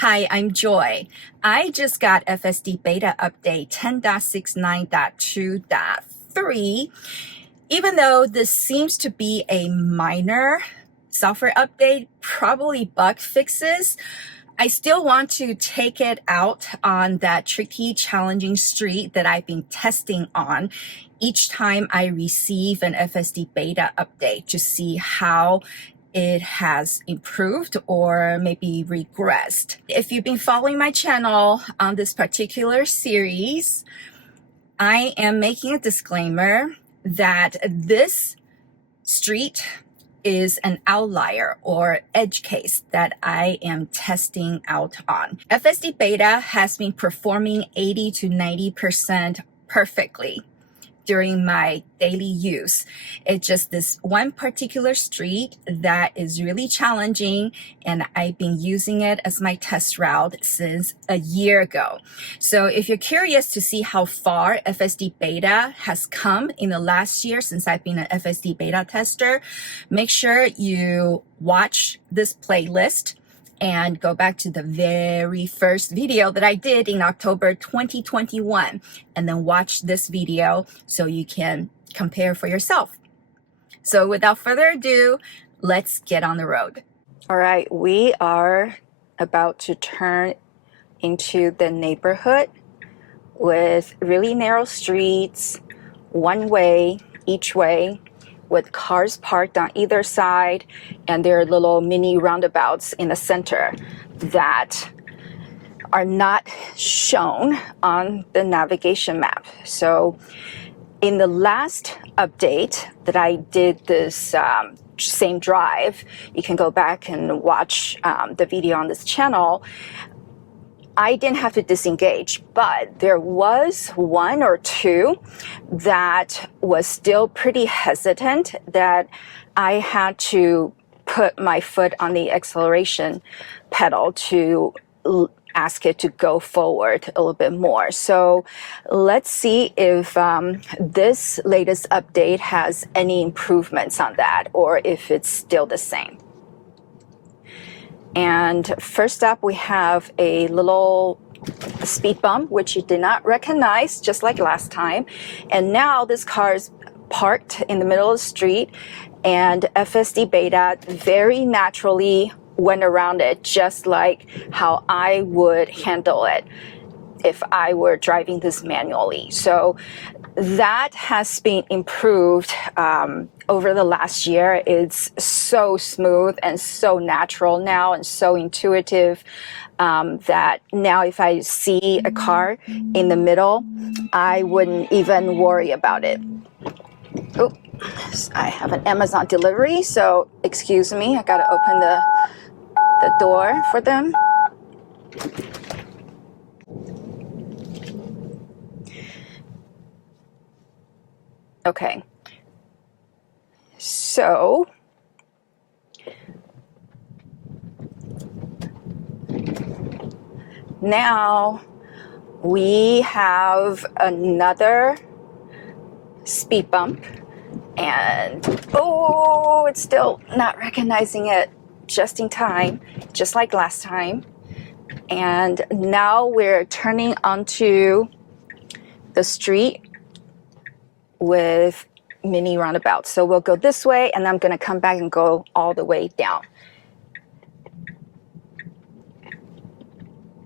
Hi, I'm Joy. I just got FSD beta update 10.69.2.3. Even though this seems to be a minor software update, probably bug fixes, I still want to take it out on that tricky, challenging street that I've been testing on each time I receive an FSD beta update to see how it has improved or maybe regressed. If you've been following my channel on this particular series, I am making a disclaimer that this street is an outlier or edge case that I am testing out on. FSD beta has been performing 80 to 90% perfectly during my daily use. It's just this one particular street that is really challenging, and I've been using it as my test route since a year ago. So if you're curious to see how far FSD beta has come in the last year since I've been an FSD beta tester, make sure you watch this playlist and go back to the very first video that I did in October 2021, and then watch this video so you can compare for yourself. So without further ado, let's get on the road. All right, we are about to turn into the neighborhood with really narrow streets, one way, each way, with cars parked on either side, and there are little mini roundabouts in the center that are not shown on the navigation map. So in the last update that I did this same drive, you can go back and watch the video on this channel, I didn't have to disengage, but there was one or two that was still pretty hesitant that I had to put my foot on the acceleration pedal to ask it to go forward a little bit more. So let's see if this latest update has any improvements on that or if it's still the same. And first up, we have a little speed bump, which you did not recognize, just like last time. And now this car is parked in the middle of the street, and FSD beta very naturally went around it, just like how I would handle it if I were driving this manually. So that has been improved over the last year. It's so smooth and so natural now and so intuitive that now if I see a car in the middle, I wouldn't even worry about it. Oh, I have an Amazon delivery, so excuse me, I gotta open the door for them. Okay, so now we have another speed bump, and oh, it's still not recognizing it just in time, just like last time. And now we're turning onto the street with mini roundabouts. So we'll go this way, and I'm going to come back and go all the way down.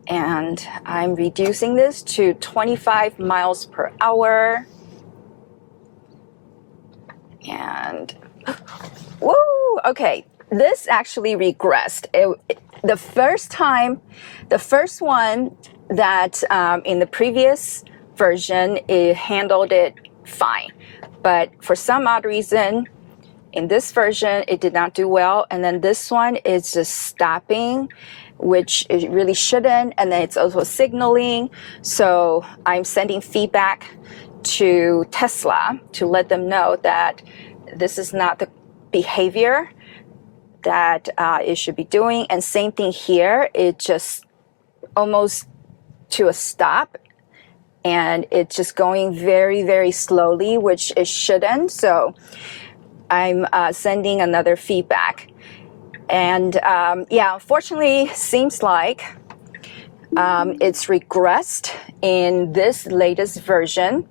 And I'm reducing this to 25 miles per hour. And woo, okay, this actually regressed. The first one that in the previous version, it handled it fine, but for some odd reason in this version it did not do well, and then this one is just stopping, which it really shouldn't, and then it's also signaling. So I'm sending feedback to Tesla to let them know that this is not the behavior that it should be doing. And same thing here, it just almost to a stop, and it's just going very, very slowly, which it shouldn't. So I'm sending another feedback. And yeah, unfortunately, seems like It's regressed in this latest version.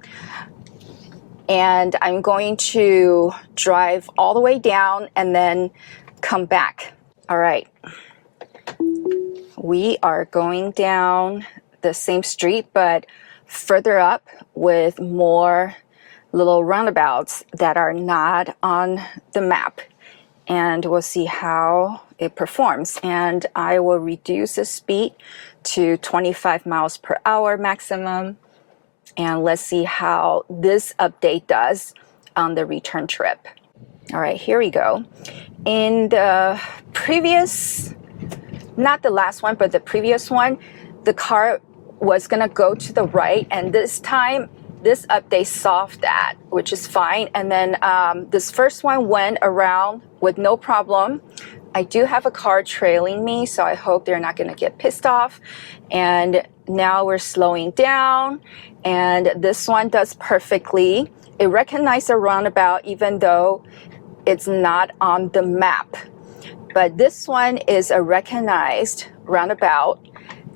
And I'm going to drive all the way down and then come back. All right. We are going down the same street, but further up with more little roundabouts that are not on the map. And we'll see how it performs. And I will reduce the speed to 25 miles per hour maximum. And let's see how this update does on the return trip. All right, here we go. In the previous, not the last one, but the previous one, the car was gonna go to the right, and this time, this update solved that, which is fine. And then this first one went around with no problem. I do have a car trailing me, so I hope they're not gonna get pissed off. And now we're slowing down, and this one does perfectly. It recognized a roundabout even though it's not on the map. But this one is a recognized roundabout,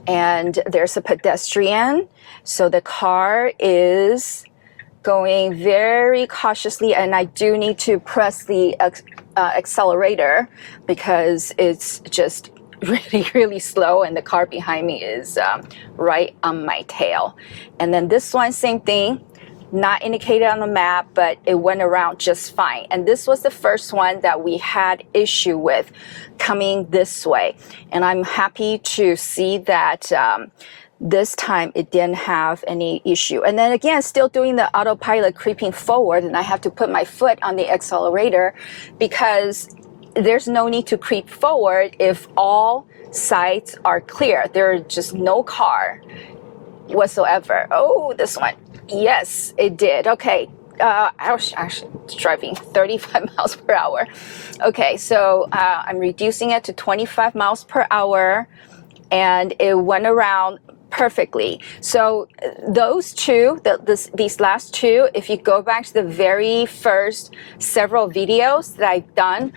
and there's a pedestrian. So the car is going very cautiously, and I do need to press the accelerator because it's just really, really slow, and the car behind me is right on my tail. And then this one, same thing, not indicated on the map, but it went around just fine. And this was the first one that we had issue with coming this way. And I'm happy to see that this time it didn't have any issue. And then again, still doing the autopilot creeping forward, and I have to put my foot on the accelerator because there's no need to creep forward if all sides are clear. There's just no car whatsoever. Oh, this one. Yes, it did. Okay. I was actually driving 35 miles per hour. Okay, so I'm reducing it to 25 miles per hour, and it went around perfectly. So those two, these last two, if you go back to the very first several videos that I've done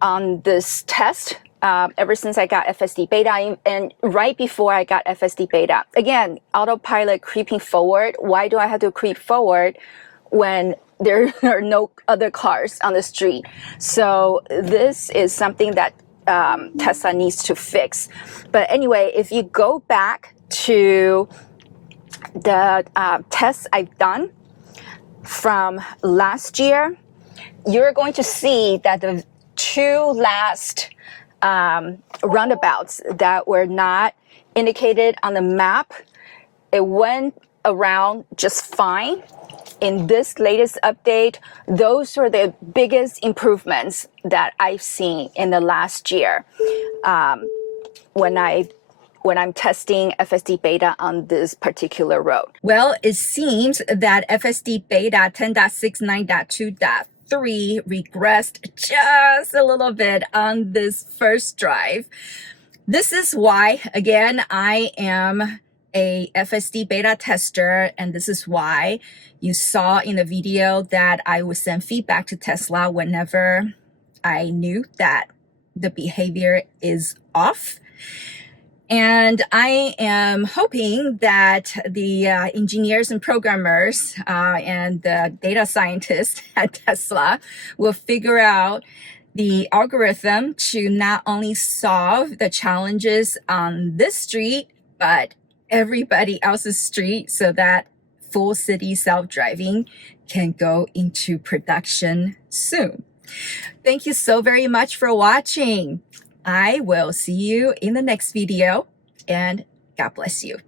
on this test, ever since I got FSD beta, and right before I got FSD beta. Again, autopilot creeping forward. Why do I have to creep forward when there are no other cars on the street? So this is something that Tesla needs to fix. But anyway, if you go back to the tests I've done from last year, you're going to see that the two last roundabouts that were not indicated on the map, it went around just fine. In this latest update, those were the biggest improvements that I've seen in the last year when I'm testing FSD beta on this particular road. Well, it seems that FSD beta 10.69.2.3 regressed just a little bit on this first drive. This is why, again, I am a FSD beta tester, and this is why you saw in the video that I would send feedback to Tesla whenever I knew that the behavior is off. And I am hoping that the engineers and programmers and the data scientists at Tesla will figure out the algorithm to not only solve the challenges on this street, but everybody else's street, so that full city self-driving can go into production soon. Thank you so very much for watching. I will see you in the next video, and God bless you.